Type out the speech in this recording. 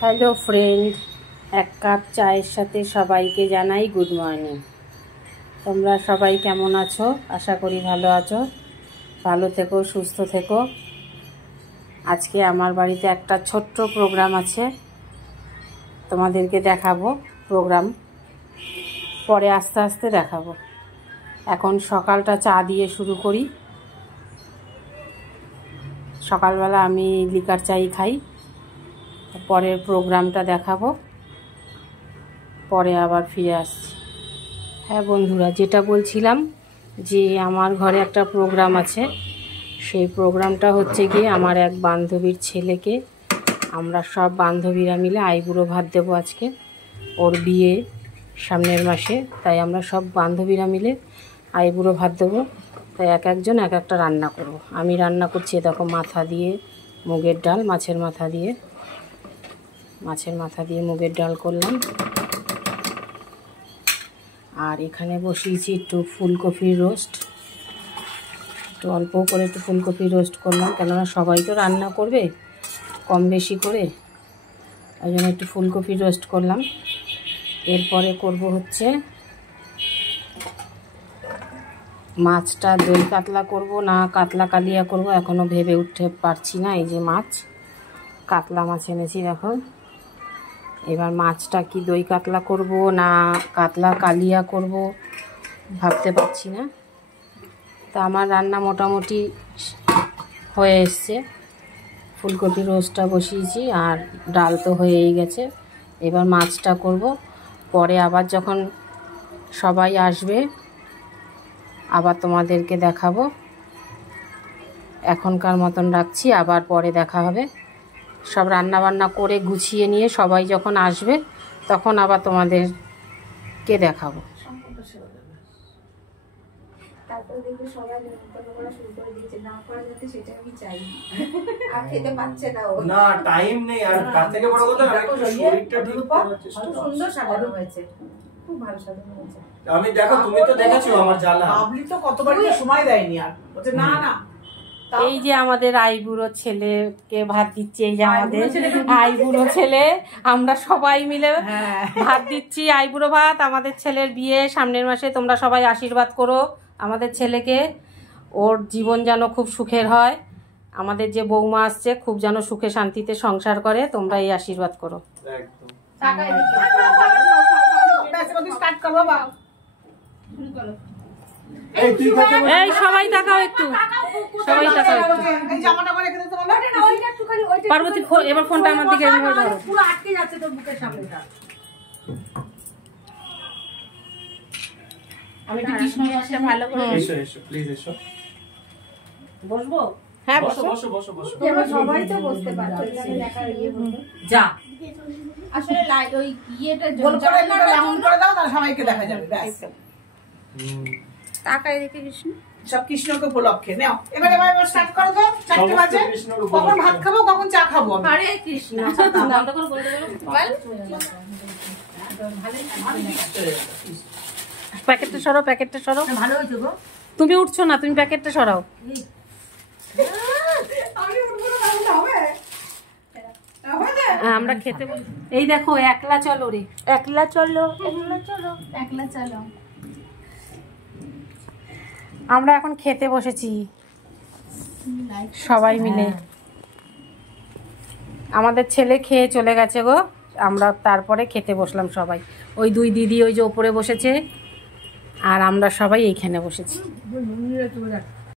Hello friend, এক cup চায়ের সাথে সবাইকে জানাই গুড মর্নিং। তোমরা সবাই কেমন আছো? আশা করি ভালো আছো। ভালো থেকো, সুস্থ থেকো। আজকে আমার বাড়িতে একটা ছোট্ট প্রোগ্রাম আছে, তোমাদেরকে দেখাবো। প্রোগ্রাম পরে আস্তে আস্তে দেখাবো। এখন সকালটা চা দিয়ে শুরু করি। সকালবেলা আমি লিকার চাই খাই, পরের প্রোগ্রামটা দেখাবো, পরে আবার ফিরে আসছি। হ্যাঁ বন্ধুরা, যেটা বলছিলাম যে আমার ঘরে একটা প্রোগ্রাম আছে। সেই প্রোগ্রামটা হচ্ছে গিয়ে আমার এক বান্ধবীর ছেলেকে আমরা সব বান্ধবীরা মিলে আইবুড়ো ভাত দেবো আজকে। ওর বিয়ে সামনের মাসে, তাই আমরা সব বান্ধবীরা মিলে আইবুড়ো ভাত দেবো। তাই এক একজন এক একটা রান্না করব। আমি রান্না করছি দেখো, মাথা দিয়ে মুগের ডাল, মাছের মাথা দিয়ে মুগের ডাল করলাম। আর এখানে বসিয়েছি একটু ফুলকপির রোস্ট, একটু অল্প করে একটু ফুলকপির রোস্ট করলাম, কেননা সবাই তো রান্না করবে কম বেশি করে, ওই জন্য একটু ফুলকপির রোস্ট করলাম। এরপরে করব হচ্ছে মাছটা দই কাতলা করব না কাতলা কালিয়া করব, এখনও ভেবে উঠতে পারছি না। এই যে মাছ, কাতলা মাছ এনেছি দেখো। এবার মাছটা কি দই কাতলা করব না কাতলা কালিয়া করব ভাবতে পারছি না। তা আমার রান্না মোটামুটি হয়ে এসছে। ফুলকপি রোস্টটা বসিয়েছি আর ডাল তো হয়েই গেছে। এবার মাছটা করব, পরে আবার যখন সবাই আসবে আবার তোমাদেরকে দেখাবো। এখনকার মতন রাখছি, আবার পরে দেখা হবে। সব রান্না বান্না করে গুছিয়ে নিয়ে সবাই যখন আসবে তখন আবার তোমাদেরকে দেখাবো। আমি দেখো, তুমি তো দেখেছো আমার জ্বালা। আপনি তো কতবার সময় দেয়নি আর না না। এই যে আমাদের আইবুড়ো ছেলেকে ভাত দিচ্ছি, এই যে আমাদের আইবুড়ো ছেলে, আমরা সবাই মিলে ভাত দিচ্ছি আইবুড়ো ভাত। আমাদের ছেলের বিয়ে সামনের মাসে, তোমরা সবাই আশীর্বাদ করো আমাদের ছেলেকে, ওর জীবন যেন খুব সুখের হয়। আমাদের যে বৌমা আসছে খুব যেন সুখে শান্তিতে সংসার করে, তোমরা এই আশীর্বাদ করো। এই সবাই তাকাও একটু, সবাই তাকাও একটু। পার্বতী এবার ফোনটা আমার দিকে ধরো। পুরো আটকে যাচ্ছে তোর বুকের সামনেটা। আমি একটু কৃষ্ণ বসে ভালো করে এসো এসো প্লিজ এসো। বসবো? হ্যাঁ বসো বসো বসো বসো। সবাই তো বসতে পারছে, দেখার ইয়ে বসো। যা আসলে ওই ইয়েটা জোর করে ডাউন করে দাও, তাহলে সবাইকে দেখা যাবে। ব্যাস তাকাই দেখে কৃষ্ণ, সব কৃষ্ণকে উপলক্ষে নাও। এবার স্টার্ট করো তো। 4টা বাজে, কখন ভাত খাবো কখন চা খাবো। হরে কৃষ্ণ নামটা করে বলতে বলো। প্যাকেটটা সরাও, প্যাকেটটা সরাও। ভালো হয়েছে গো। তুমি উঠছো না, তুমি প্যাকেটটা সরাও। আমি উঠবো না, তাহলে হবে? আমরা খেতে বলছি। এই দেখো, একলা চলো রে, একলা চলো, একলা চলো, একলা চলো। আমরা এখন খেতে বসেছি সবাই মিলে। আমাদের ছেলে খেয়ে চলে গেছে গো, আমরা তারপরে খেতে বসলাম সবাই। ওই 2 দিদি ওই যে ওপরে বসেছে আর আমরা সবাই এইখানে বসেছি।